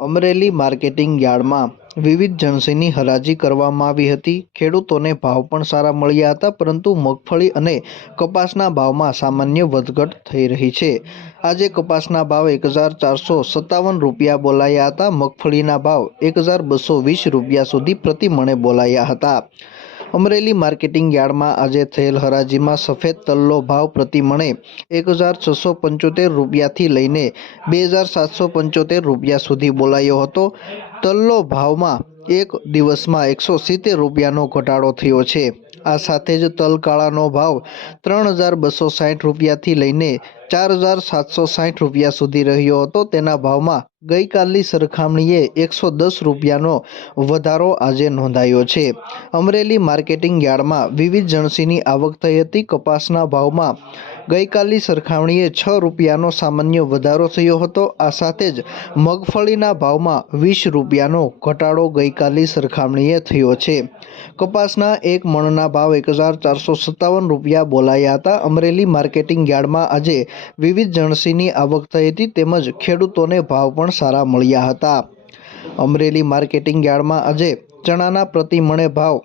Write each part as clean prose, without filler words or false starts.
Amreli marketing યાર્ડમાં વિવિધ જણસીની હરાજી કરવામાં આવી હતી। ખેડૂતોને ભાવ પણ સારા મળ્યા હતા, પરંતુ મગફળી અને કપાસના ભાવમાં સામાન્ય વધઘટ થઈ રહી છે। આજે કપાસના ભાવ 1457 રૂપિયા બોલાયા હતા। મગફળીના ભાવ 1220 રૂપિયા સુધી પ્રતિ મણે બોલાયા હતા। અમરેલી માર્કેટિંગ યાર્ડમાં આજે થયેલ હરાજીમાં સફેદ તલનો ભાવ પ્રતિ મણે 1675 રૂપિયાથી લઈને 2775 રૂપિયા સુધી બોલાયો હતો। તલનો ભાવમાં એક દિવસમાં 170 રૂપિયાનો ઘટાડો થયો છે। આ સાથે જ તલ કાળાનો ભાવ 3260 રૂપિયાથી લઈને 4760 રૂપિયા સુધી રહ્યો હતો। તેના ભાવમાં ગઈકાલની સરખામણીએ 110 રૂપિયાનો વધારો આજે નોંધાયો છે। અમરેલી માર્કેટિંગ યાર્ડમાં વિવિધ જણસીની આવક થઈ હતી। કપાસના ભાવમાં ગઈકાલની સરખામણીએ 6 રૂપિયાનો સામાન્ય વધારો થયો હતો। આ સાથે જ મગફળીના ભાવમાં 20 રૂપિયાનો ઘટાડો ગઈકાલની સરખામણીએ થયો છે। કપાસના એક મણના ભાવ 1457 રૂપિયા બોલાયા હતા। અમરેલી માર્કેટિંગ યાર્ડમાં આજે વિવિધ જણસીની આવક થઈ હતી, તેમજ ખેડૂતોને ભાવ પણ સારા મળ્યા હતા। અમરેલી માર્કેટિંગ યાર્ડમાં આજે ચણાના પ્રતિ મણે ભાવ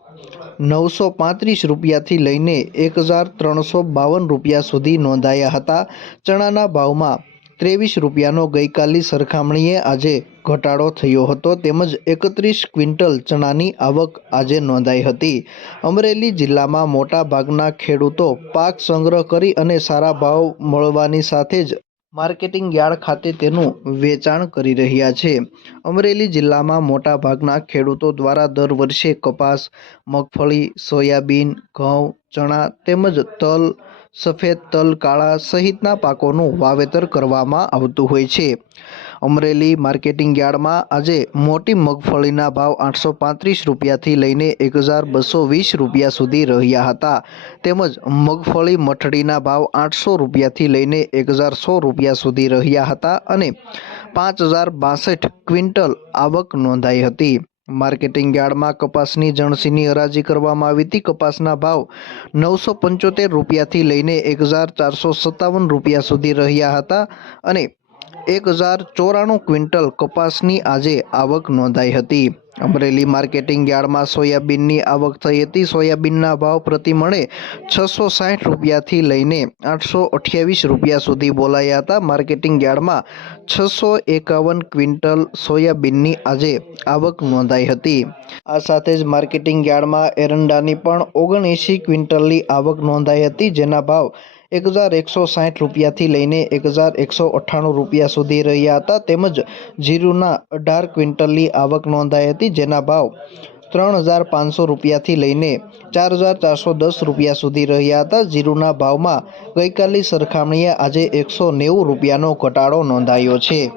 935 રૂપિયાથી લઈને 1352 રૂપિયા સુધી નોંધાયા હતા। ચણાના ભાવમાં 23 રૂપિયાનો ગઈકાલની સરખામણીએ આજે ઘટાડો થયો હતો, તેમજ 31 ક્વિન્ટલ ચણાની આવક આજે નોંધાઈ હતી। અમરેલી જિલ્લામાં મોટા ભાગના ખેડૂતો પાક સંગ્રહ કરી અને સારા ભાવ મળવાની સાથે જ માર્કેટિંગ યાર્ડ ખાતે તેનું વેચાણ કરી રહ્યા છે। અમરેલી જિલ્લામાં મોટા ભાગના ખેડૂતો દ્વારા દર વર્ષે કપાસ, મગફળી, સોયાબીન, ઘઉં, ચણા તેમજ તલ, સફેદ તલ, કાળા સહિતના પાકોનું વાવેતર કરવામાં આવતું હોય છે। અમરેલી માર્કેટિંગ યાર્ડમાં આજે મોટી મગફળીના ભાવ 835 રૂપિયાથી લઈને 1220 રૂપિયા સુધી રહ્યા હતા, તેમજ મગફળી મઠડીના ભાવ 800 રૂપિયાથી લઈને 1000 રૂપિયા સુધી રહ્યા હતા અને 5062 ક્વિન્ટલ આવક નોંધાઈ હતી। માર્કેટિંગ યાર્ડમાં કપાસની જણસીની હરાજી કરવામાં આવી હતી। કપાસના ભાવ 975 રૂપિયાથી લઈને 1457 રૂપિયા સુધી રહ્યા હતા અને 1094 ક્વિન્ટલ કપાસની આજે આવક નોંધાઈ હતી। અમરેલી માર્કેટિંગ યાર્ડમાં સોયાબીનની આવક થઈ હતી। સોયાબીનના ભાવ પ્રતિ મણે 660 રૂપિયાથી લઈને 828 રૂપિયા સુધી બોલાયા હતા। માર્કેટિંગ યાર્ડમાં 651 ક્વિન્ટલ સોયાબીનની આજે આવક નોંધાઈ હતી। આ સાથે જ માર્કેટિંગ યાર્ડમાં એરંડાની પણ 79 ક્વિન્ટલની આવક નોંધાઈ હતી, જેના ભાવ 1160 રૂપિયાથી લઈને 1198 રૂપિયા સુધી રહ્યા હતા, તેમજ જીરુના 18 ક્વિન્ટલની આવક નોંધાઈ હતી, જેના ભાવ 3500 રૂપિયાથી લઈને 4410 રૂપિયા સુધી રહ્યા હતા। જીરુના ભાવમાં ગઈકાલની સરખામણીએ આજે 190 રૂપિયાનો ઘટાડો નોંધાયો છે।